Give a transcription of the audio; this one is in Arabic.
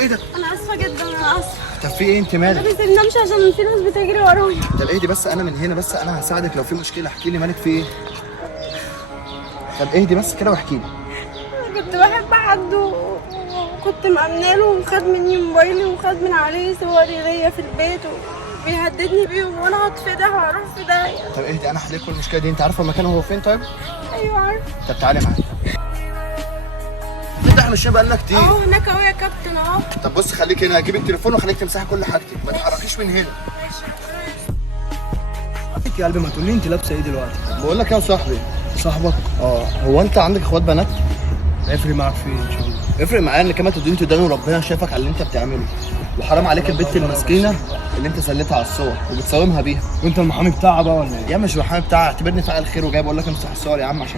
ايه ده؟ انا اسفه جدا، انا اسفه. طب في ايه؟ انت مالك؟ ما تسيبنامش عشان في ناس بتجري ورايا. طب اهدي بس، انا من هنا بس، انا هساعدك لو في مشكله. احكي لي مالك في ايه؟ طب اهدي بس كده واحكي لي. انا كنت بحب حد وكنت مأمنه له، وخد مني موبايلي وخد من عليه صوري ليا في البيت وبيهددني بيهم، وانا هتفضح وهروح في داهيه. طب اهدي، انا هحل لك كل المشكله دي. انت عارفه المكان هو فين طيب؟ ايوه عارفه. طب تعالي معايا. ده احنا ماشيين بقالنا كتير. اهو هناك اهو يا كابتن اهو. طب بص، خليك هنا، هجيب التليفون وخليك تمسحي كل حاجتك، ما تتحركيش من هنا. يا قلبي ما تقولي انت لابسه ايه دلوقتي؟ بقول لك يا صاحبي. صاحبك؟ هو انت عندك اخوات بنات؟ هيفرق معاك في ايه ان شاء الله؟ افرق معايا ان كمان تدين تدان، وربنا شايفك على اللي انت بتعمله. وحرام عليك البت المسكينه اللي انت سليتها على الصور وبتصورها بيها. وانت المحامي بتاعها بقى ولا ايه؟ يا مش المحامي بتاعها، اعتبرني فاعل خير وجاي بقول لك امسح الصور يا عم عشان